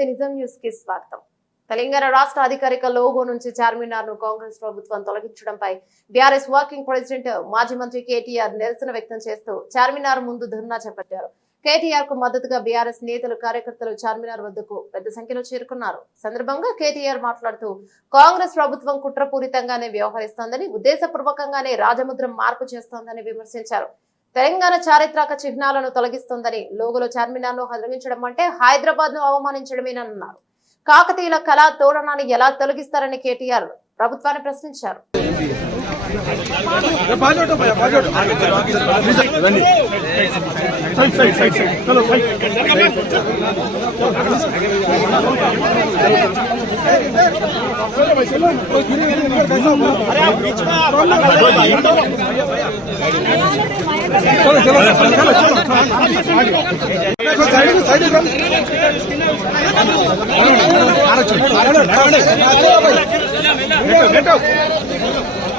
Vision న్యూస్కి స్వాగతం. తెలంగాణ రాష్ట్ర అధికారిక లోగో నుంచి చార్మినార్ను కాంగ్రెస్ ప్రభుత్వం తొలగించడంపై బీఆర్ఎస్ వర్కింగ్ ప్రెసిడెంట్ మాజీ మంత్రి కేటీఆర్ నిరసన వ్యక్తం చేస్తూ చార్మినార్ ముందు ధర్నా చేపట్టారు. కేటీఆర్కు మద్దతుగా బీఆర్ఎస్ నేతలు కార్యకర్తలు చార్మినార్ వద్దకు పెద్ద సంఖ్యలో చేరుకున్నారు. సందర్భంగా కేటీఆర్ మాట్లాడుతూ కాంగ్రెస్ ప్రభుత్వం కుట్రపూరితంగానే వ్యవహరిస్తోందని ఉద్దేశపూర్వకంగానే రాజముద్రం మార్పు చేస్తోందని విమర్శించారు. తెలంగాణ చారిత్రక చిహ్నాలను తొలగిస్తుందని లోగులో చార్మినార్ను హరించడం అంటే హైదరాబాద్ను అవమానించడమేనన్నారు. కాకతీయుల కళా తోరణాన్ని ఎలా తొలగిస్తారని కేటీఆర్ ప్రభుత్వాన్ని ప్రశ్నించారు. চলো চলো চলো। চলো आरो